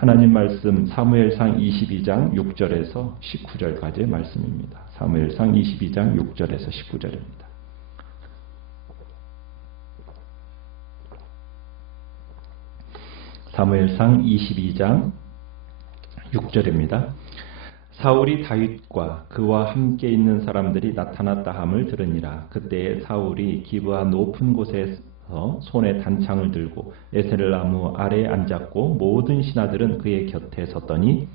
하나님 말씀 사무엘상 22장 6절에서 19절까지의 말씀입니다. 사무엘상 22장 6절에서 19절입니다. 사무엘상 22장 6절입니다. 사울이 다윗과 그와 함께 있는 사람들이 나타났다 함을 들으니라. 그때에 사울이 기브아 높은 곳에서 손에 단창을 들고 에셀 나무 아래에 앉았고 모든 신하들은 그의 곁에 섰더니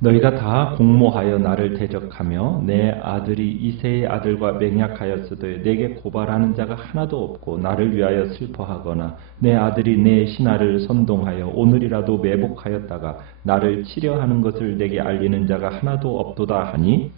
너희가 다 공모하여 나를 대적하며 내 아들이 이새의 아들과 맹약하였으되 내게 고발하는 자가 하나도 없고 나를 위하여 슬퍼하거나 내 아들이 내 신하를 선동하여 오늘이라도 매복하였다가 나를 치려하는 것을 내게 알리는 자가 하나도 없도다 하니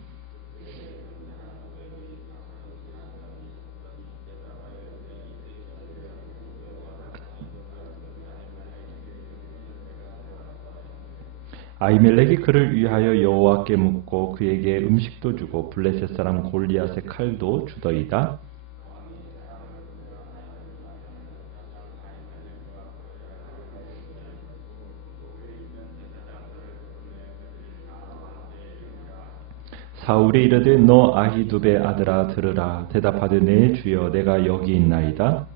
아히멜렉이 그를 위하여 여호와께 묻고 그에게 음식도 주고 블레셋 사람 골리앗의 칼도 주더이다. 사울이 이르되 너 아히두베 아들아 들으라. 대답하되 네 주여 내가 여기 있나이다.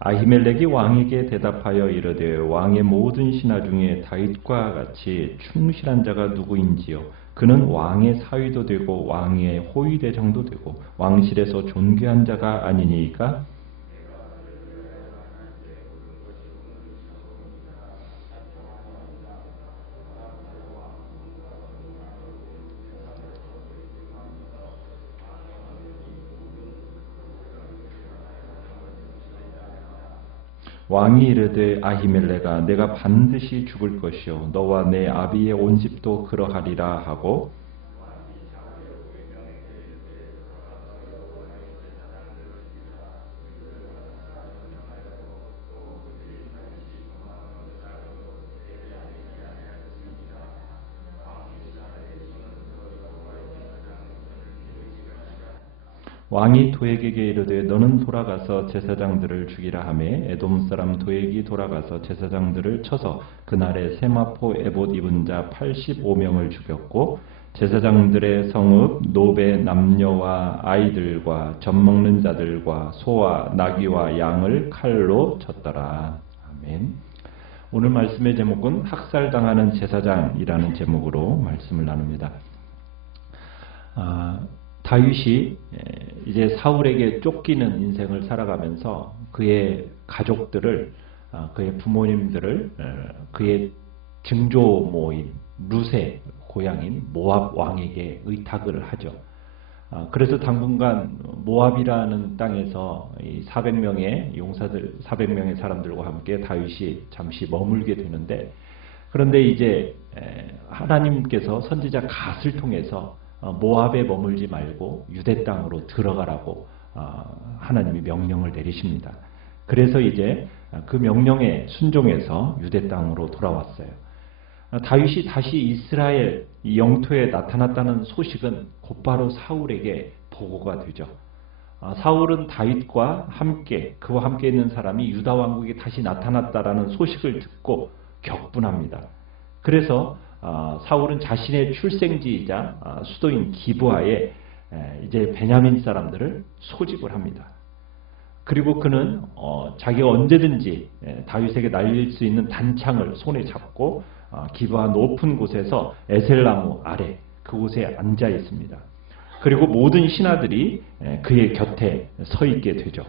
아히멜렉이 왕에게 대답하여 이르되 왕의 모든 신하 중에 다윗과 같이 충실한 자가 누구인지요. 그는 왕의 사위도 되고 왕의 호위대장도 되고 왕실에서 존귀한 자가 아니니까. 왕이 이르되 아히멜렉아 내가 반드시 죽을 것이요 너와 내 아비의 온 집도 그러하리라 하고 왕이 도액에게 이르되 너는 돌아가서 제사장들을 죽이라 하매 에돔 사람 도액이 돌아가서 제사장들을 쳐서 그날에 세마포 에봇 입은 자 85명을 죽였고 제사장들의 성읍 노베 남녀와 아이들과 젖먹는 자들과 소와 나귀와 양을 칼로 쳤더라. 아멘. 오늘 말씀의 제목은 학살당하는 제사장이라는 제목으로 말씀을 나눕니다. 다윗이 이제 사울에게 쫓기는 인생을 살아가면서 그의 가족들을, 그의 부모님들을 그의 증조모인 룻의 고향인 모압 왕에게 의탁을 하죠. 그래서 당분간 모압이라는 땅에서 400명의 용사들, 400명의 사람들과 함께 다윗이 잠시 머물게 되는데, 그런데 이제 하나님께서 선지자 갓을 통해서 모압에 머물지 말고 유대 땅으로 들어가라고 하나님이 명령을 내리십니다. 그래서 이제 그 명령에 순종해서 유대 땅으로 돌아왔어요. 다윗이 다시 이스라엘 영토에 나타났다는 소식은 곧바로 사울에게 보고가 되죠. 사울은 다윗과 함께 그와 함께 있는 사람이 유다 왕국에 다시 나타났다라는 소식을 듣고 격분합니다. 그래서 사울은 자신의 출생지이자 수도인 기브아에 이제 베냐민 사람들을 소집을 합니다. 그리고 그는 자기가 언제든지 다윗에게 날릴 수 있는 단창을 손에 잡고 기브아 높은 곳에서 에셀나무 아래 그곳에 앉아 있습니다. 그리고 모든 신하들이 그의 곁에 서 있게 되죠.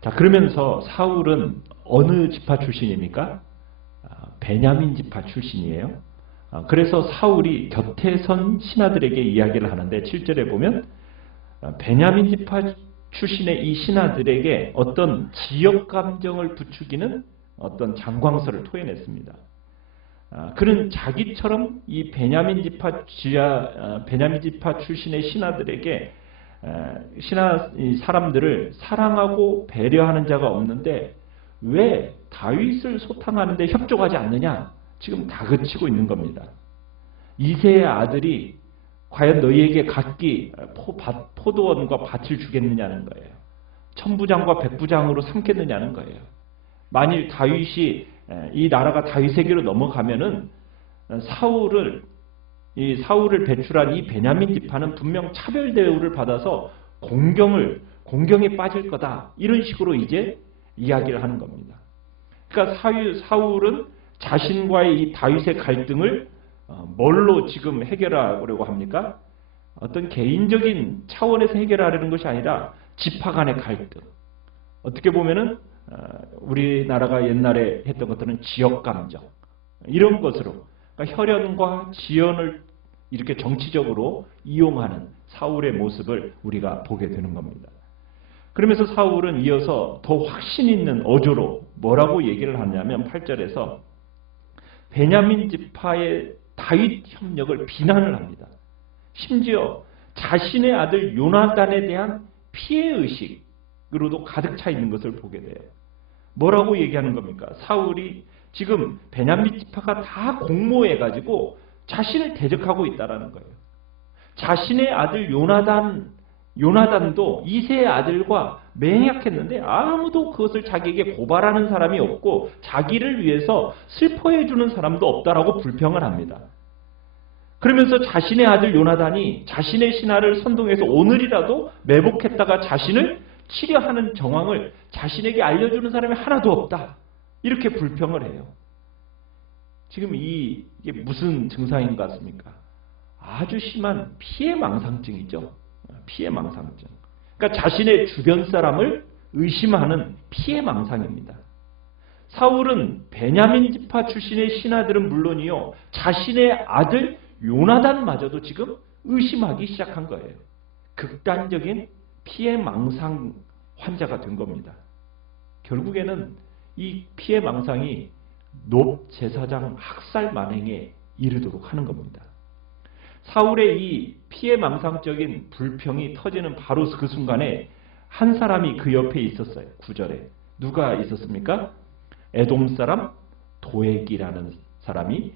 자, 그러면서 사울은 어느 지파 출신입니까? 베냐민 지파 출신이에요. 그래서 사울이 곁에 선 신하들에게 이야기를 하는데 7절에 보면 베냐민 지파 출신의 이 신하들에게 어떤 지역 감정을 부추기는 어떤 장광설을 토해냈습니다. 그는 자기처럼 이 베냐민 지파 출신의 신하들에게 이 사람들을 사랑하고 배려하는 자가 없는데 왜 다윗을 소탕하는데 협조하지 않느냐? 지금 다그치고 있는 겁니다. 이새의 아들이 과연 너희에게 각기 포도원과 밭을 주겠느냐는 거예요. 천부장과 백부장으로 삼겠느냐는 거예요. 만일 다윗이 이 나라가 다윗에게로 넘어가면은 사울을 배출한 이 베냐민 지파는 분명 차별 대우를 받아서 공경에 빠질 거다. 이런 식으로 이제 이야기를 하는 겁니다. 그러니까 사울은 자신과의 이 다윗의 갈등을 뭘로 지금 해결하려고 합니까? 어떤 개인적인 차원에서 해결하려는 것이 아니라 지파 간의 갈등. 어떻게 보면은 우리나라가 옛날에 했던 것들은 지역감정 이런 것으로 그러니까 혈연과 지연을 이렇게 정치적으로 이용하는 사울의 모습을 우리가 보게 되는 겁니다. 그러면서 사울은 이어서 더 확신 있는 어조로 뭐라고 얘기를 하냐면 8절에서 베냐민 지파의 다윗 협력을 비난을 합니다. 심지어 자신의 아들 요나단에 대한 피해의식으로도 가득 차 있는 것을 보게 돼요. 뭐라고 얘기하는 겁니까? 사울이 지금 베냐민 지파가 다 공모해가지고 자신을 대적하고 있다는 거예요. 자신의 아들 요나단도 이새의 아들과 맹약했는데 아무도 그것을 자기에게 고발하는 사람이 없고 자기를 위해서 슬퍼해주는 사람도 없다라고 불평을 합니다. 그러면서 자신의 아들 요나단이 자신의 신하를 선동해서 오늘이라도 매복했다가 자신을 치려하는 정황을 자신에게 알려주는 사람이 하나도 없다. 이렇게 불평을 해요. 지금 이게 무슨 증상인 것 같습니까? 아주 심한 피해망상증이죠. 피해망상증. 그러니까 자신의 주변 사람을 의심하는 피해망상입니다. 사울은 베냐민 지파 출신의 신하들은 물론이요. 자신의 아들 요나단마저도 지금 의심하기 시작한 거예요. 극단적인 피해망상 환자가 된 겁니다. 결국에는 이 피해망상이 놉 제사장 학살 만행에 이르도록 하는 겁니다. 사울의 이 피해망상적인 불평이 터지는 바로 그 순간에 한 사람이 그 옆에 있었어요. 9절에. 누가 있었습니까? 에돔 사람 도액이라는 사람이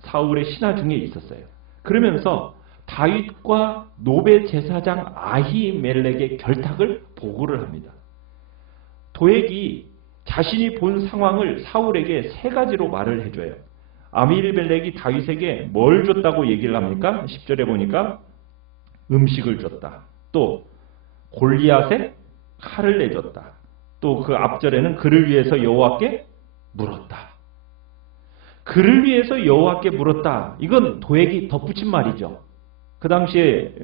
사울의 신하 중에 있었어요. 그러면서 다윗과 노베 제사장 아히멜렉의 결탁을 보고를 합니다. 도액이 자신이 본 상황을 사울에게 세 가지로 말을 해줘요. 아히멜렉이 다윗에게 뭘 줬다고 얘기를 합니까? 10절에 보니까 음식을 줬다. 또 골리앗에 칼을 내줬다. 또 그 앞절에는 그를 위해서 여호와께 물었다. 그를 위해서 여호와께 물었다. 이건 도액이 덧붙인 말이죠. 그 당시에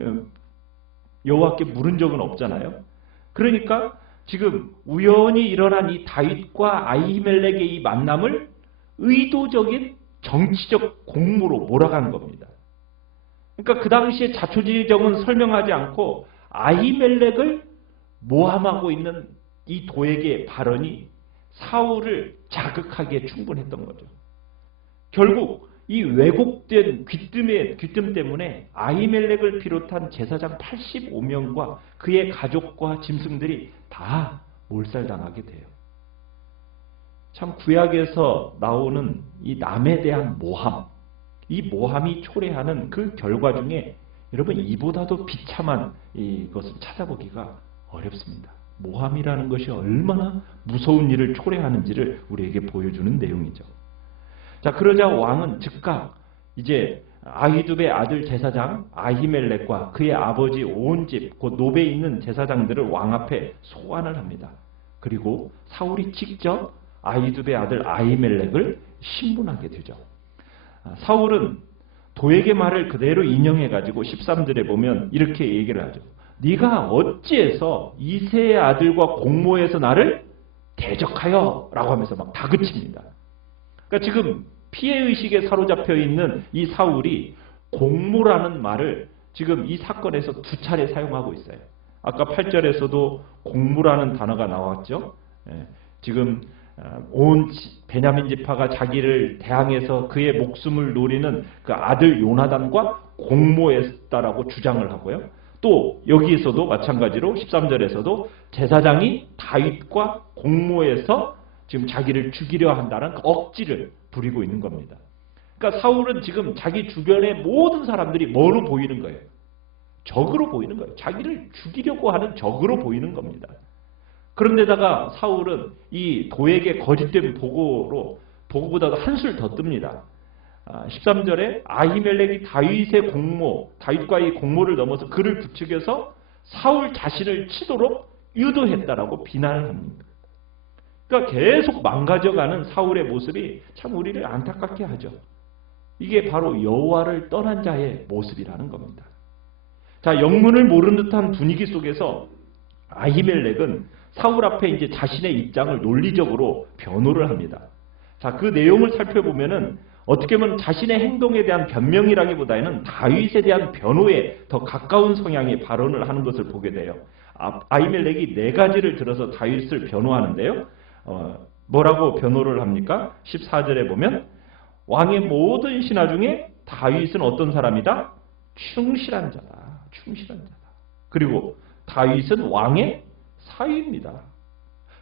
여호와께 물은 적은 없잖아요. 그러니까 지금 우연히 일어난 이 다윗과 아히멜렉의 이 만남을 의도적인 정치적 공모로 몰아간 겁니다. 그러니까 그 당시에 자초지종은 설명하지 않고 아히멜렉을 모함하고 있는 이 도액의 발언이 사울을 자극하기에 충분했던 거죠. 결국 이 왜곡된 귀뜸 때문에 아히멜렉을 비롯한 제사장 85명과 그의 가족과 짐승들이 다 몰살당하게 돼요. 참 구약에서 나오는 이 남에 대한 모함, 이 모함이 초래하는 그 결과 중에 여러분 이보다도 비참한 이것을 찾아보기가 어렵습니다. 모함이라는 것이 얼마나 무서운 일을 초래하는지를 우리에게 보여주는 내용이죠. 자, 그러자 왕은 즉각 이제 아히두베의 아들 제사장 아히멜렉과 그의 아버지 온 집, 곧 노베에 있는 제사장들을 왕 앞에 소환을 합니다. 그리고 사울이 직접 아히두베의 아들 아히멜렉을 신문하게 되죠. 사울은 도액의 말을 그대로 인용해가지고 13절에 보면 이렇게 얘기를 하죠. 네가 어찌해서 이새의 아들과 공모해서 나를 대적하여? 라고 하면서 막 다그칩니다. 그러니까 지금 피해의식에 사로잡혀 있는 이 사울이 공모라는 말을 지금 이 사건에서 두 차례 사용하고 있어요. 아까 8절에서도 공모라는 단어가 나왔죠. 지금 온 베냐민 지파가 자기를 대항해서 그의 목숨을 노리는 그 아들 요나단과 공모했다라고 주장을 하고요. 또 여기에서도 마찬가지로 13절에서도 제사장이 다윗과 공모해서 지금 자기를 죽이려 한다는 그 억지를 부리고 있는 겁니다. 그러니까 사울은 지금 자기 주변의 모든 사람들이 뭐로 보이는 거예요? 적으로 보이는 거예요. 자기를 죽이려고 하는 적으로 보이는 겁니다. 그런데다가 사울은 이 도에게 거짓된 보고보다도 한술 더 뜹니다. 13절에 아히멜렉이 다윗과의 공모를 넘어서 그를 부추겨서 사울 자신을 치도록 유도했다라고 비난을 합니다. 그러니까 계속 망가져가는 사울의 모습이 참 우리를 안타깝게 하죠. 이게 바로 여호와를 떠난 자의 모습이라는 겁니다. 자, 영문을 모르는 듯한 분위기 속에서 아히멜렉은 사울 앞에 이제 자신의 입장을 논리적으로 변호를 합니다. 자, 그 내용을 살펴보면은 어떻게 보면 자신의 행동에 대한 변명이라기보다는 다윗에 대한 변호에 더 가까운 성향의 발언을 하는 것을 보게 돼요. 아히멜렉이 4가지를 들어서 다윗을 변호하는데요. 뭐라고 변호를 합니까? 14절에 보면 왕의 모든 신하 중에 다윗은 어떤 사람이다? 충실한 자다. 충실한 자다. 그리고 다윗은 왕의 사위입니다.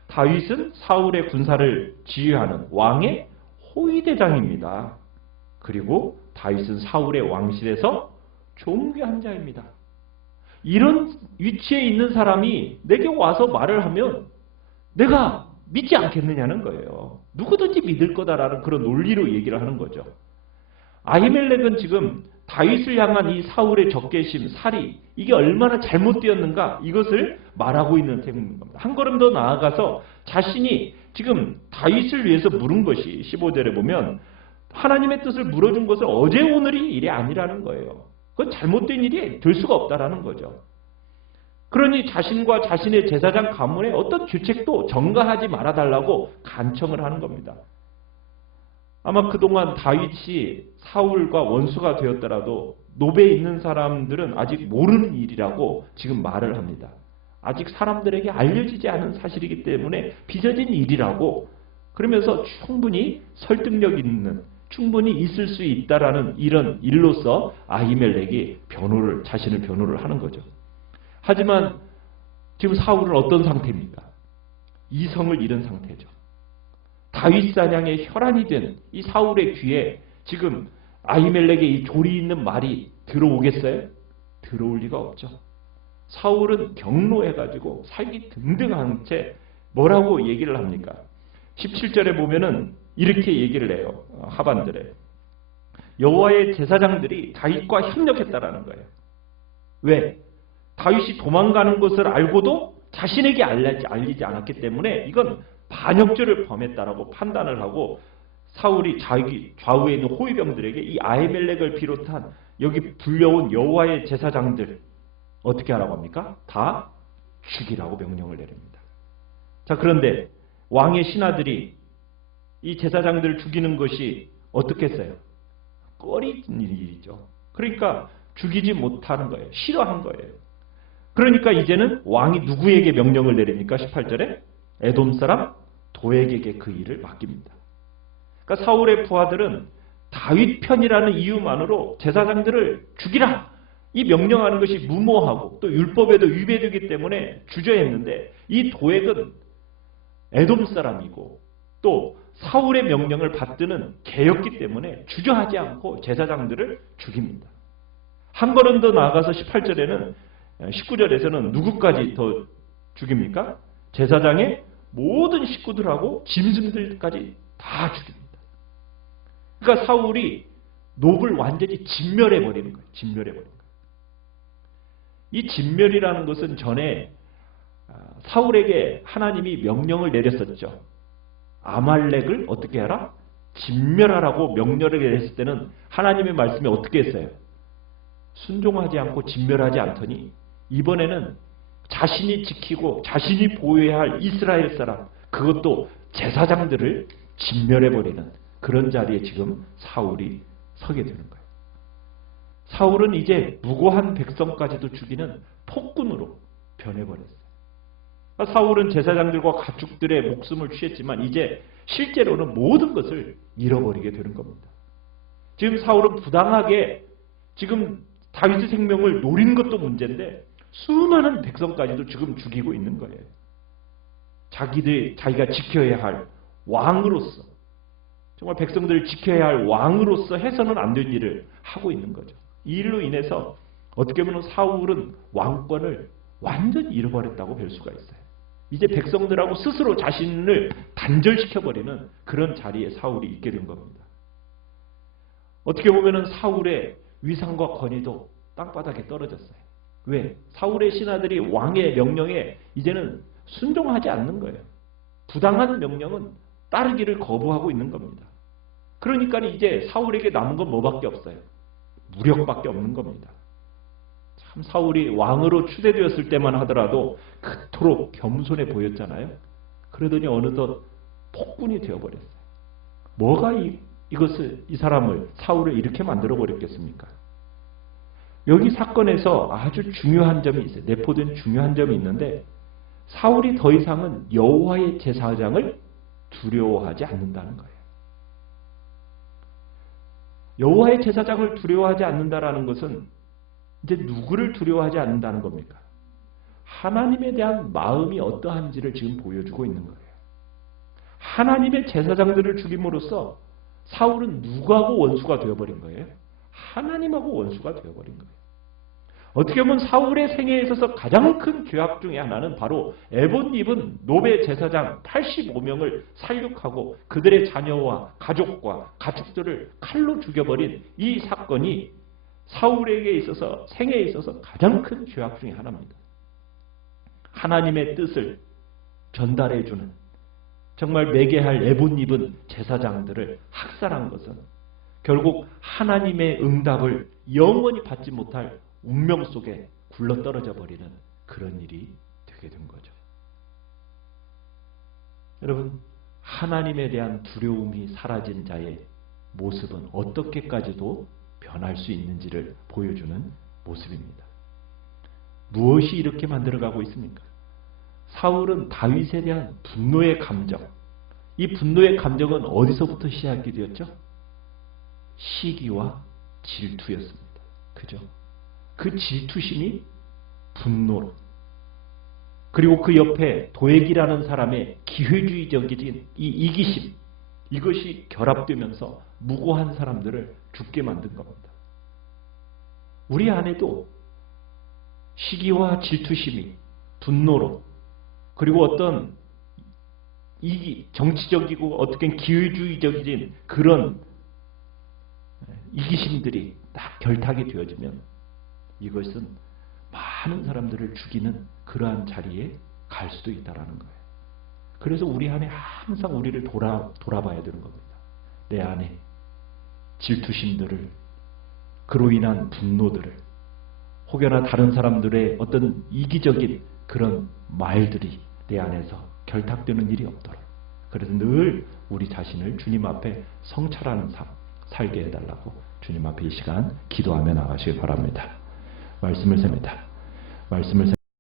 다윗은 사울의 군사를 지휘하는 왕의 호위대장입니다. 그리고 다윗은 사울의 왕실에서 존귀한 자입니다. 이런 위치에 있는 사람이 내게 와서 말을 하면 내가 믿지 않겠느냐는 거예요. 누구든지 믿을 거다라는 그런 논리로 얘기를 하는 거죠. 아히멜렉은 지금 다윗을 향한 이 사울의 적개심, 살이 이게 얼마나 잘못되었는가 이것을 말하고 있는 셈인 겁니다. 한 걸음 더 나아가서 자신이 지금 다윗을 위해서 물은 것이 15절에 보면 하나님의 뜻을 물어준 것은 어제 오늘이 일이 아니라는 거예요. 그건 잘못된 일이 될 수가 없다라는 거죠. 그러니 자신과 자신의 제사장 가문의 어떤 규칙도 전가하지 말아달라고 간청을 하는 겁니다. 아마 그동안 다윗이 사울과 원수가 되었더라도 노베에 있는 사람들은 아직 모르는 일이라고 지금 말을 합니다. 아직 사람들에게 알려지지 않은 사실이기 때문에 빚어진 일이라고 그러면서 충분히 설득력 있는 충분히 있을 수 있다라는 이런 일로서 아히멜렉이 자신을 변호를 하는 거죠. 하지만 지금 사울은 어떤 상태입니까? 이성을 잃은 상태죠. 다윗 사냥의 혈안이 된 이 사울의 귀에 지금 아히멜렉의 이 조리 있는 말이 들어오겠어요? 들어올 리가 없죠. 사울은 경로해가지고 살기 등등한 채 뭐라고 얘기를 합니까? 17절에 보면은 이렇게 얘기를 해요. 하반절에. 여호와의 제사장들이 다윗과 협력했다라는 거예요. 왜? 다윗이 도망가는 것을 알고도 자신에게 알리지 않았기 때문에 이건 반역죄를 범했다라고 판단을 하고 사울이 자기 좌우에 있는 호위병들에게 이 아히멜렉을 비롯한 여기 불려온 여호와의 제사장들 어떻게 하라고 합니까? 다 죽이라고 명령을 내립니다. 자, 그런데 왕의 신하들이 이 제사장들을 죽이는 것이 어떻게 했어요? 꺼리는 일이죠. 그러니까 죽이지 못하는 거예요. 싫어한 거예요. 그러니까 이제는 왕이 누구에게 명령을 내립니까? 18절에 에돔 사람 도액에게 그 일을 맡깁니다. 그러니까 사울의 부하들은 다윗 편이라는 이유만으로 제사장들을 죽이라 이 명령하는 것이 무모하고 또 율법에도 위배되기 때문에 주저했는데 이 도액은 에돔 사람이고 또 사울의 명령을 받드는 개였기 때문에 주저하지 않고 제사장들을 죽입니다. 한 걸음 더 나아가서 18절에는 19절에서는 누구까지 더 죽입니까? 제사장의 모든 식구들하고 짐승들까지 다 죽입니다. 그러니까 사울이 놉을 완전히 진멸해버리는 거예요. 진멸해버리는 거예요. 이 진멸이라는 것은 전에 사울에게 하나님이 명령을 내렸었죠. 아말렉을 어떻게 하라? 진멸하라고 명령을 내렸을 때는 하나님의 말씀이 어떻게 했어요? 순종하지 않고 진멸하지 않더니 이번에는 자신이 지키고 자신이 보호해야 할 이스라엘 사람 그것도 제사장들을 진멸해버리는 그런 자리에 지금 사울이 서게 되는 거예요. 사울은 이제 무고한 백성까지도 죽이는 폭군으로 변해버렸어요. 사울은 제사장들과 가축들의 목숨을 취했지만 이제 실제로는 모든 것을 잃어버리게 되는 겁니다. 지금 사울은 부당하게 지금 다윗의 생명을 노린 것도 문제인데 수많은 백성까지도 지금 죽이고 있는 거예요. 자기가 지켜야 할 왕으로서, 정말 백성들을 지켜야 할 왕으로서 해서는 안 될 일을 하고 있는 거죠. 이 일로 인해서 어떻게 보면 사울은 왕권을 완전히 잃어버렸다고 볼 수가 있어요. 이제 백성들하고 스스로 자신을 단절시켜버리는 그런 자리에 사울이 있게 된 겁니다. 어떻게 보면 사울의 위상과 권위도 땅바닥에 떨어졌어요. 왜? 사울의 신하들이 왕의 명령에 이제는 순종하지 않는 거예요. 부당한 명령은 따르기를 거부하고 있는 겁니다. 그러니까 이제 사울에게 남은 건 뭐밖에 없어요? 무력밖에 없는 겁니다. 참 사울이 왕으로 추대되었을 때만 하더라도 그토록 겸손해 보였잖아요. 그러더니 어느덧 폭군이 되어버렸어요. 뭐가 이 사람을, 사울을 이렇게 만들어 버렸겠습니까? 여기 사건에서 아주 중요한 점이 있어요. 내포된 중요한 점이 있는데 사울이 더 이상은 여호와의 제사장을 두려워하지 않는다는 거예요. 여호와의 제사장을 두려워하지 않는다라는 것은 이제 누구를 두려워하지 않는다는 겁니까? 하나님에 대한 마음이 어떠한지를 지금 보여주고 있는 거예요. 하나님의 제사장들을 죽임으로써 사울은 누구하고 원수가 되어버린 거예요? 하나님하고 원수가 되어버린 거예요. 어떻게 보면 사울의 생애에 있어서 가장 큰 죄악 중에 하나는 바로 에봇 입은 노베 제사장 85명을 살육하고 그들의 자녀와 가족과 가축들을 칼로 죽여버린 이 사건이 사울에게 있어서 생애에 있어서 가장 큰 죄악 중에 하나입니다. 하나님의 뜻을 전달해주는 정말 매개할 에봇 입은 제사장들을 학살한 것은 결국 하나님의 응답을 영원히 받지 못할 운명 속에 굴러떨어져 버리는 그런 일이 되게 된 거죠. 여러분, 하나님에 대한 두려움이 사라진 자의 모습은 어떻게까지도 변할 수 있는지를 보여주는 모습입니다. 무엇이 이렇게 만들어가고 있습니까? 사울은 다윗에 대한 분노의 감정, 이 분노의 감정은 어디서부터 시작이 되었죠? 시기와 질투였습니다. 그죠? 그 질투심이 분노로, 그리고 그 옆에 도액이라는 사람의 기회주의적인 이 이기심, 이것이 결합되면서 무고한 사람들을 죽게 만든 겁니다. 우리 안에도 시기와 질투심이 분노로, 그리고 어떤 정치적이고 어떻게 기회주의적인 그런 이기심들이 딱 결탁이 되어지면 이것은 많은 사람들을 죽이는 그러한 자리에 갈 수도 있다는 거예요. 그래서 우리 안에 항상 우리를 돌아봐야 되는 겁니다. 내 안에 질투심들을, 그로 인한 분노들을, 혹여나 다른 사람들의 어떤 이기적인 그런 말들이 내 안에서 결탁되는 일이 없도록, 그래서 늘 우리 자신을 주님 앞에 성찰하는 삶 살게 해달라고 주님 앞에 이 시간 기도하며 나가시기 바랍니다. 말씀을 셉니다.